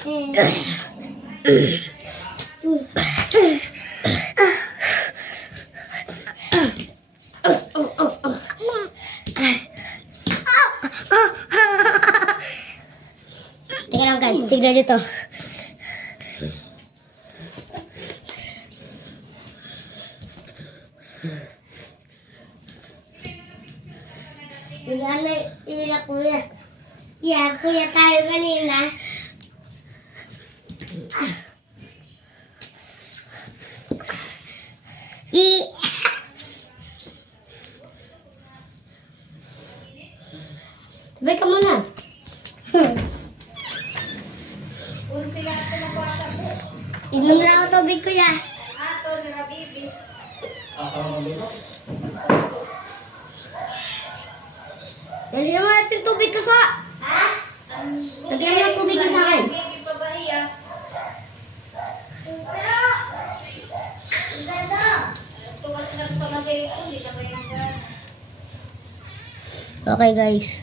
Teka lang guys, tignan nyo to. Kuya. Yeah, kuya tayo kanina. Sabay ka muna. Inom na ako tubig, kuya. Lagyan mo natin tubig ka sa... Ha? Lagyan mo natin tubig ka sa akin. Okay guys.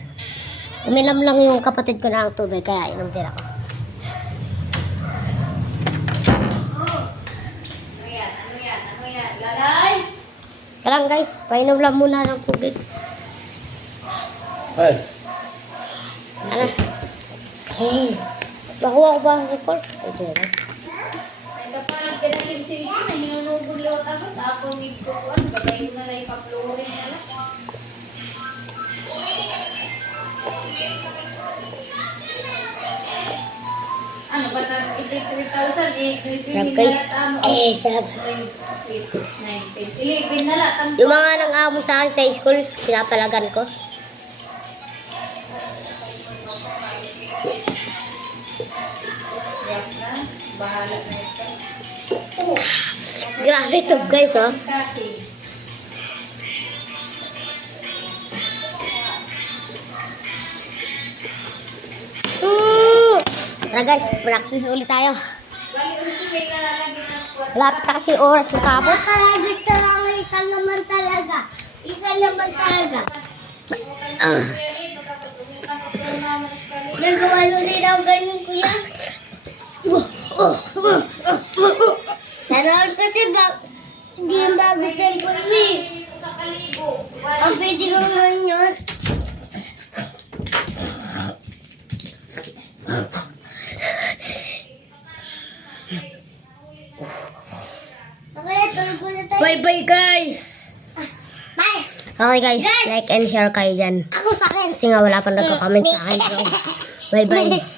Uminom lang yung kapatid ko ng tubig kaya inom din ako. Ano yan? Lalay? Kailang guys, painom lang muna ng tubig. Ay. Ano? Hey. Nakuha ko ba sa support? Ito na. Nagkapalag ka na yung silipin, na hinunugulot ako, tapos nagkukuhan, gabay mo na lang ipaplurin na lang. Ano ba na, 3,000, Guys, sarap. 11 na lang. Yung mga nang-amo sa akin sa school, pinapalagan ko. Bahala na ito. Grabe ito guys, oh. Kasi, Tara guys, practice ulit tayo. bali ulit na lalagyan ng squat. Lapit na kasi oras ng tapos. Gusto lang mo isa naman talaga. Isa naman talaga. Nagawa nyo din ako ganyan, kuya. Sana all kasi hindi yung bago cellphone mo eh. Sa kalibo. Ang pwede ko naman yun. Okay, tulog ko na tayo. Bye-bye guys! Bye! Okay guys, like and share kayo dyan. Ako sa akin. Kasi nga wala pang nagko-comment sa akin. So, bye-bye.